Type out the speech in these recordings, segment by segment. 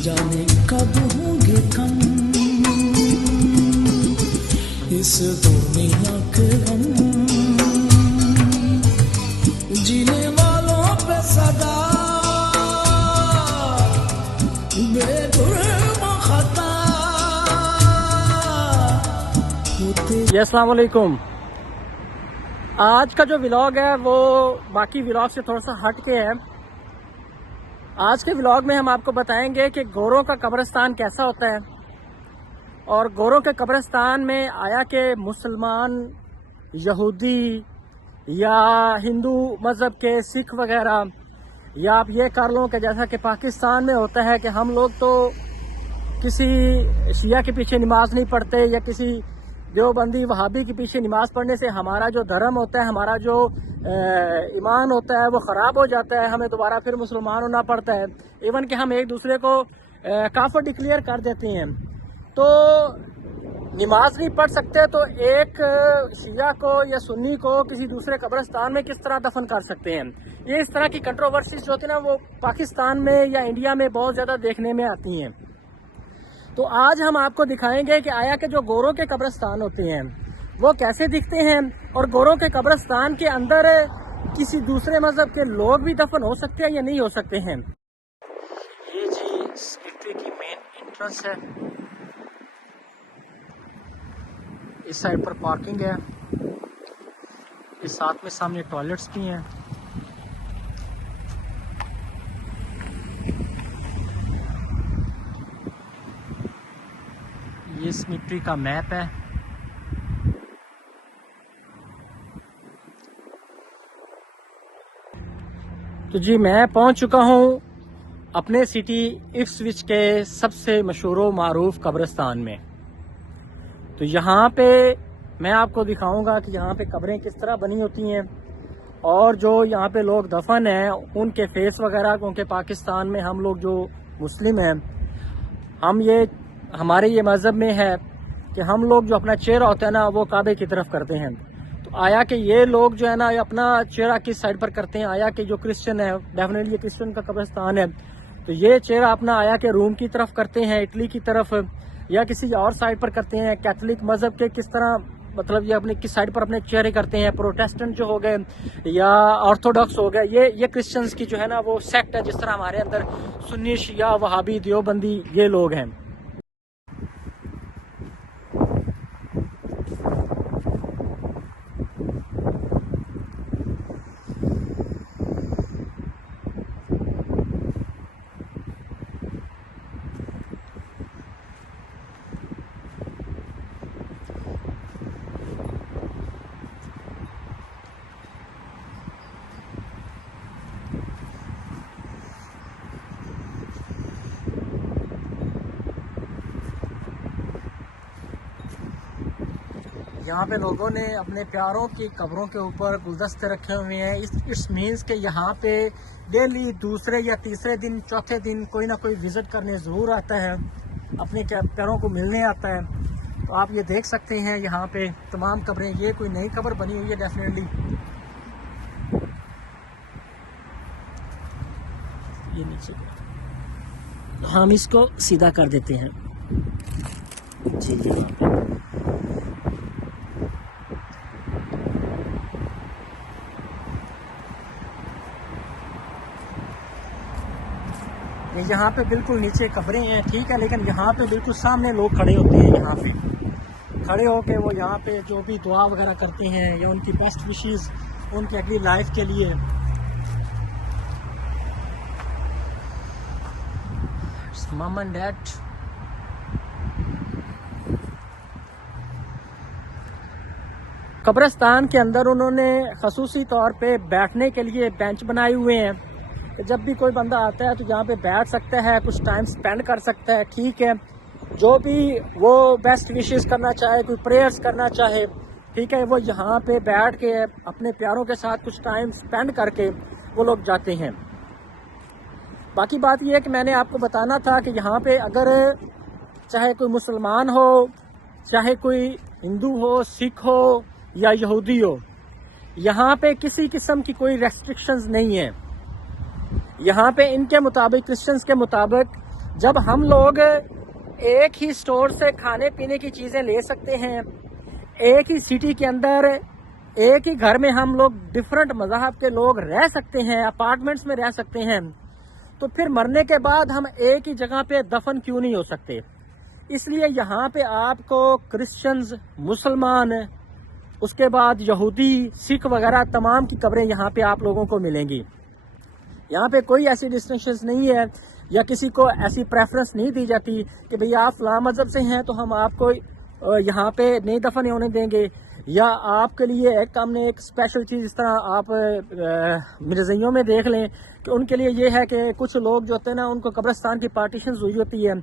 जाने कब होंगे कम इस दुनिया के हम जीने वालों पे सदा बेजुर्म खता होते। अस्सलाम वालेकुम। आज का जो व्लॉग है वो बाकी व्लॉग से थोड़ा सा हट के है। आज के व्लॉग में हम आपको बताएंगे कि गोरों का कब्रिस्तान कैसा होता है और गोरों के कब्रिस्तान में आया कि मुसलमान, यहूदी या हिंदू मज़हब के सिख वगैरह, या आप ये कर लो कि जैसा कि पाकिस्तान में होता है कि हम लोग तो किसी शिया के पीछे नमाज नहीं पढ़ते या किसी देवबंदी वहाबी के पीछे नमाज पढ़ने से हमारा जो धर्म होता है, हमारा जो ईमान होता है वो ख़राब हो जाता है, हमें दोबारा फिर मुसलमान होना पड़ता है। इवन कि हम एक दूसरे को काफिर डिक्लेयर कर देते हैं। तो नमाज नहीं पढ़ सकते तो एक शिया को या सुन्नी को किसी दूसरे कब्रिस्तान में किस तरह दफन कर सकते हैं। ये इस तरह की कंट्रोवर्सीज जो होती है ना वो पाकिस्तान में या इंडिया में बहुत ज़्यादा देखने में आती हैं। तो आज हम आपको दिखाएंगे कि आया के जो गोरों के कब्रिस्तान होते हैं वो कैसे दिखते हैं और गोरों के कब्रिस्तान के अंदर किसी दूसरे मजहब के लोग भी दफन हो सकते हैं या नहीं हो सकते हैं। ये जी सेक्रेटरी की मेन एंट्रेंस है। इस साइड पर पार्किंग है, इस साथ में सामने टॉयलेट्स भी हैं। ये सेक्रेटरी का मैप है। तो जी मैं पहुंच चुका हूं अपने सिटी इप्सविच के सबसे मशहूर मारूफ कब्रिस्तान में। तो यहाँ पे मैं आपको दिखाऊंगा कि यहाँ पे कब्रें किस तरह बनी होती हैं और जो यहाँ पे लोग दफन हैं उनके फेस वगैरह, क्योंकि पाकिस्तान में हम लोग जो मुस्लिम हैं, हम ये हमारे ये मज़हब में है कि हम लोग जो अपना चेहरा होता है ना वो काबे की तरफ करते हैं। तो आया कि ये लोग जो है ना ये अपना चेहरा किस साइड पर करते हैं। आया कि जो क्रिश्चियन है, डेफिनेटली ये क्रिश्चियन का कब्रिस्तान है, तो ये चेहरा अपना आया कि रूम की तरफ करते हैं, इटली की तरफ, या किसी और साइड पर करते हैं। कैथोलिक मज़हब के किस तरह, मतलब ये अपने किस साइड पर अपने चेहरे करते हैं। प्रोटेस्टेंट जो हो गए या ऑर्थोडॉक्स हो गए, ये क्रिश्चियंस की जो है ना वो सेक्ट है। जिस तरह हमारे अंदर सुन्नी, शिया, वहाबी, देवबंदी ये लोग हैं। यहाँ पे लोगों ने अपने प्यारों की कब्रों के ऊपर गुलदस्ते रखे हुए हैं। इट्स मीन्स के यहाँ पे डेली दूसरे या तीसरे दिन, चौथे दिन कोई ना कोई विजिट करने ज़रूर आता है, अपने प्यारों को मिलने आता है। तो आप ये देख सकते हैं यहाँ पे तमाम कब्रें। ये कोई नई कब्र बनी हुई है डेफिनेटली। ये नीचे हम इसको सीधा कर देते हैं जी जी। यहाँ पे बिल्कुल नीचे कब्रें हैं, ठीक है, लेकिन यहाँ पे बिल्कुल सामने लोग खड़े होते हैं। यहाँ पे खड़े होके वो यहाँ पे जो भी दुआ वगैरह करते हैं या उनकी बेस्ट विशेस उनकी अगली लाइफ के लिए। मम एंड डैड। कब्रिस्तान के अंदर उन्होंने खसूसी तौर पे बैठने के लिए बेंच बनाए हुए हैं। जब भी कोई बंदा आता है तो यहाँ पे बैठ सकता है, कुछ टाइम स्पेंड कर सकता है, ठीक है। जो भी वो बेस्ट विशेस करना चाहे, कोई प्रेयर्स करना चाहे, ठीक है, वो यहाँ पे बैठ के अपने प्यारों के साथ कुछ टाइम स्पेंड करके वो लोग जाते हैं। बाकी बात यह है कि मैंने आपको बताना था कि यहाँ पे अगर चाहे कोई मुसलमान हो, चाहे कोई हिंदू हो, सिख हो या यहूदी हो, यहाँ पे किसी किस्म की कोई रेस्ट्रिक्शंस नहीं है। यहाँ पे इनके मुताबिक, क्रिश्चियंस के मुताबिक जब हम लोग एक ही स्टोर से खाने पीने की चीज़ें ले सकते हैं, एक ही सिटी के अंदर एक ही घर में हम लोग डिफरेंट मज़हब के लोग रह सकते हैं, अपार्टमेंट्स में रह सकते हैं, तो फिर मरने के बाद हम एक ही जगह पे दफन क्यों नहीं हो सकते। इसलिए यहाँ पे आपको क्रिश्चियंस, मुसलमान, उसके बाद यहूदी, सिख वगैरह तमाम की कब्रें यहाँ पे आप लोगों को मिलेंगी। यहाँ पे कोई ऐसी डिस्टिंक्शंस नहीं है या किसी को ऐसी प्रेफरेंस नहीं दी जाती कि भई आप फलां मज़हब से हैं तो हम आपको यहाँ पे नहीं दफन होने देंगे, या आपके लिए एक हमने एक स्पेशल चीज़, इस तरह आप मिर्ज़ियों में देख लें कि उनके लिए ये है कि कुछ लोग जो होते हैं ना, उनको कब्रिस्तान की पार्टीशन हुई होती है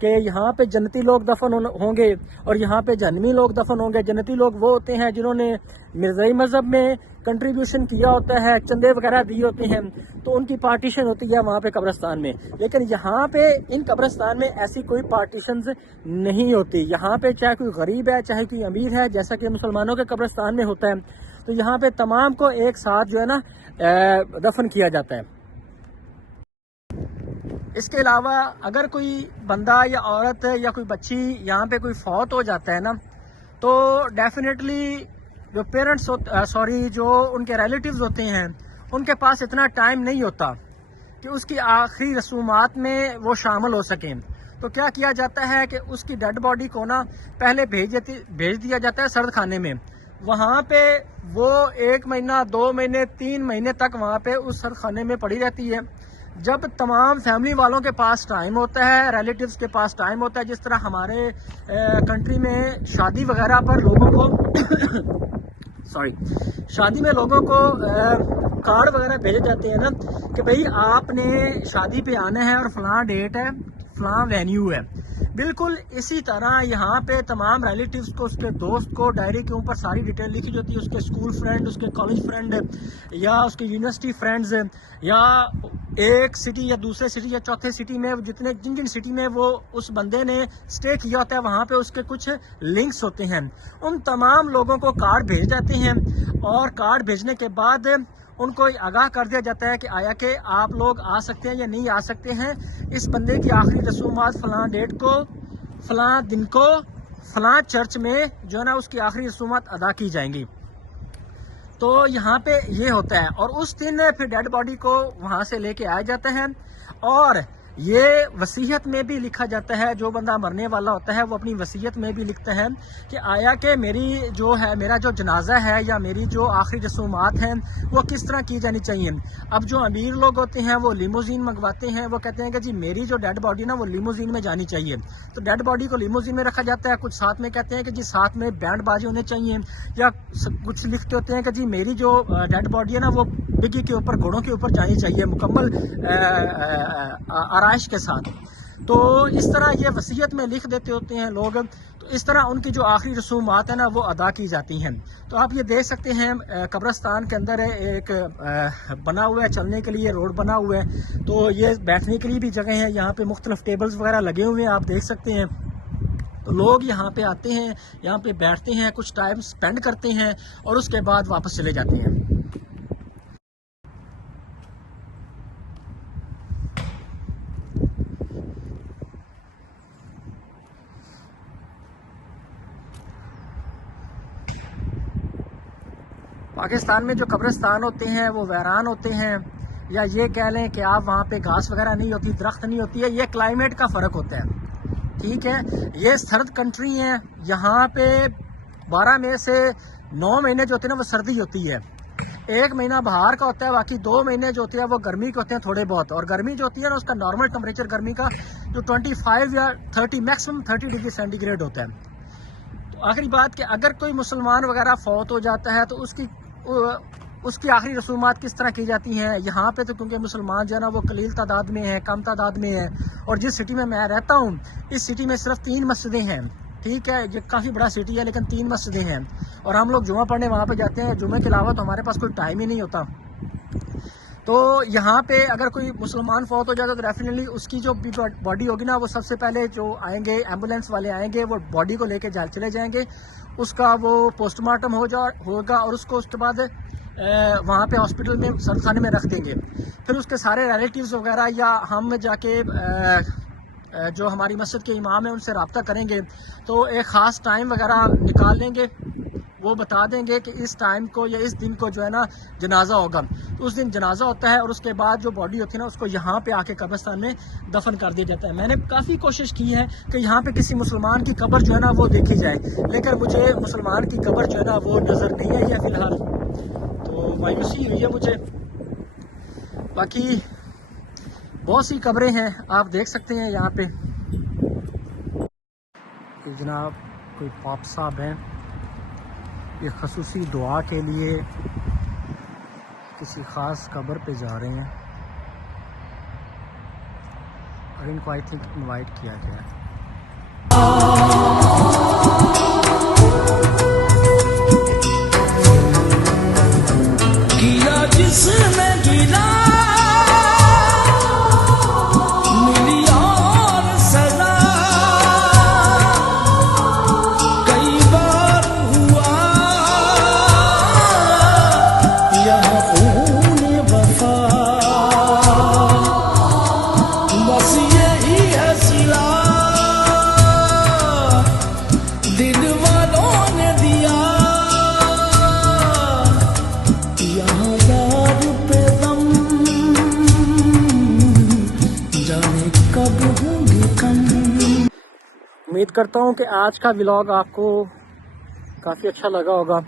कि यहाँ पे जन्नती लोग दफन होंगे और यहाँ पे जहन्नमी लोग दफन होंगे। जन्नती लोग वो होते हैं जिन्होंने मिर्ज़ाई मज़हब में कंट्रीब्यूशन किया होता है, चंदे वगैरह दिए होते हैं, तो उनकी पार्टीशन होती है वहाँ पे कब्रिस्तान में। लेकिन यहाँ पे इन कब्रिस्तान में ऐसी कोई पार्टीशंस नहीं होती। यहाँ पे चाहे कोई गरीब है चाहे कोई अमीर है, जैसा कि मुसलमानों के कब्रिस्तान में होता है, तो यहाँ पे तमाम को एक साथ जो है ना दफन किया जाता है। इसके अलावा अगर कोई बंदा या औरत या कोई बच्ची यहाँ पे कोई फौत हो जाता है ना, तो डेफिनेटली जो पेरेंट्स जो उनके रिलेटिव्स होते हैं, उनके पास इतना टाइम नहीं होता कि उसकी आखिरी रसूमात में वो शामिल हो सकें। तो क्या किया जाता है कि उसकी डेड बॉडी को ना पहले भेज दिया जाता है सर्द खाने में। वहाँ पे वो 1 महीना, 2 महीने, 3 महीने तक वहाँ पे उस सर्द खाने में पड़ी रहती है। जब तमाम फैमिली वालों के पास टाइम होता है, रिलेटिव्स के पास टाइम होता है, जिस तरह हमारे कंट्री में शादी वगैरह पर लोगों को शादी में लोगों को कार्ड वगैरह भेजे जाते हैं ना कि भाई आपने शादी पे आना है और फलां डेट है, फलां वेन्यू है। बिल्कुल इसी तरह यहाँ पे तमाम रिलेटिव्स को, उसके दोस्त को डायरी के ऊपर सारी डिटेल लिखी जाती है, उसके स्कूल फ्रेंड, उसके कॉलेज फ्रेंड या उसके यूनिवर्सिटी फ्रेंड्स, या एक सिटी या दूसरे सिटी या चौथे सिटी में जिन जिन सिटी में वो उस बंदे ने स्टे किया होता है, वहाँ पे उसके कुछ लिंक्स होते हैं। उन तमाम लोगों को कार्ड भेज जाते हैं और कार्ड भेजने के बाद उनको आगाह कर दिया जाता है कि आया कि आप लोग आ सकते हैं या नहीं आ सकते हैं। इस बंदे की आखिरी रसूमात फलां डेट को, फलां दिन को, फलां चर्च में जो है ना उसकी आखिरी रसूमात अदा की जाएंगी। तो यहाँ पे ये होता है और उस दिन फिर डेड बॉडी को वहाँ से लेके आया जाता है और ये वसीयत में भी लिखा जाता है। जो बंदा मरने वाला होता है वो अपनी वसीयत में भी लिखता है कि आया कि मेरा जो जनाजा है या मेरी जो आखिरी रसूमात हैं वो किस तरह की जानी चाहिए। अब जो अमीर लोग होते हैं वो लिमोजीन मंगवाते हैं, वो कहते हैं कि जी मेरी जो डेड बॉडी ना वो लिमोजीन में जानी चाहिए, तो डेड बॉडी को लिमोजीन में रखा जाता है। कुछ साथ में कहते हैं कि जी साथ में बैंड बाजी होने चाहिए, या कुछ लिखते होते हैं कि जी मेरी जो डेड बॉडी है ना वो बिगी के ऊपर, घोड़ों के ऊपर जानी चाहिए मुकम्मल आराइश के साथ। तो इस तरह ये वसीयत में लिख देते होते हैं लोग। तो इस तरह उनकी जो आखिरी रसूमात है ना वो अदा की जाती हैं। तो आप ये देख सकते हैं कब्रिस्तान के अंदर एक बना हुआ है चलने के लिए, रोड बना हुआ है, तो ये बैठने के लिए भी जगह है। यहाँ पे मुख्तलिफ टेबल्स वगैरह लगे हुए हैं, आप देख सकते हैं। तो लोग यहाँ पे आते हैं, यहाँ पे बैठते हैं, कुछ टाइम स्पेंड करते हैं और उसके बाद वापस चले जाते हैं। पाकिस्तान में जो कब्रिस्तान होते हैं वो वीरान होते हैं, या ये कह लें कि आप वहाँ पे घास वगैरह नहीं होती, दरख्त नहीं होती है। ये क्लाइमेट का फ़र्क होता है, ठीक है। ये सर्द कंट्री है, यहाँ पे 12 मई से 9 महीने जो होते हैं ना वो सर्दी होती है। 1 महीना बाहर का होता है, बाकी 2 महीने जो होते हैं वो गर्मी के होते हैं थोड़े बहुत। और गर्मी जो होती है ना उसका नॉर्मल टेम्परेचर गर्मी का जो 25 या 30 मैक्सिमम 30 डिग्री सेंटीग्रेड होता है। तो आखिरी बात कि अगर कोई मुसलमान वगैरह फौत हो जाता है तो उसकी आखिरी रसूमात किस तरह की जाती हैं। यहाँ पे तो क्योंकि मुसलमान जो है ना वो कलील तादाद में है, कम तादाद में है, और जिस सिटी में मैं रहता हूँ इस सिटी में सिर्फ 3 मस्जिदें हैं, ठीक है। ये काफ़ी बड़ा सिटी है लेकिन 3 मस्जिदें हैं और हम लोग जुमा पढ़ने वहाँ पे जाते हैं। जुमे के अलावा तो हमारे पास कोई टाइम ही नहीं होता। तो यहाँ पे अगर कोई मुसलमान फौत हो जाता तो डेफिनेटली उसकी जो बॉडी होगी ना वो सबसे पहले जो आएंगे एम्बुलेंस वाले आएंगे, वो बॉडी को लेके चले जाएंगे, उसका वो पोस्टमार्टम होगा और उसको उसके बाद वहाँ पे हॉस्पिटल में सरखाने में रख देंगे। फिर उसके सारे रिलेटिव्स वगैरह या हम जाके जो हमारी मस्जिद के इमाम हैं उनसे रब्ता करेंगे तो एक ख़ास टाइम वगैरह निकाल लेंगे, वो बता देंगे कि इस टाइम को या इस दिन को जो है ना जनाजा होगा। तो उस दिन जनाजा होता है और उसके बाद जो बॉडी होती है ना उसको यहाँ पे आके कब्रिस्तान में दफन कर दिया जाता है। मैंने काफ़ी कोशिश की है कि यहाँ पे किसी मुसलमान की कब्र जो है ना वो देखी जाए, लेकिन मुझे मुसलमान की कब्र जो है ना वो नज़र नहीं आई है फ़िलहाल, तो मायूसी हुई है मुझे। बाकी बहुत सी कब्रें हैं, आप देख सकते हैं यहाँ पे। जनाब कोई पाप साहब हैं, ये खसूसी दुआ के लिए किसी ख़ास कब्र पे जा रहे हैं और इनको आई थिंक इनवाइट किया गया है। किया जिसने गिला मिली और सजा, कई बार हुआ यहाँ खून वफा, बस यही है सिला दिल वालों ने दिया, यहाँ यार पे दम जाने कब होंगे कम। उम्मीद करता हूँ कि आज का व्लॉग आपको काफ़ी अच्छा लगा होगा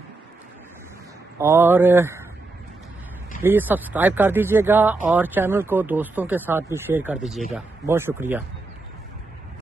और प्लीज़ सब्सक्राइब कर दीजिएगा और चैनल को दोस्तों के साथ भी शेयर कर दीजिएगा। बहुत शुक्रिया।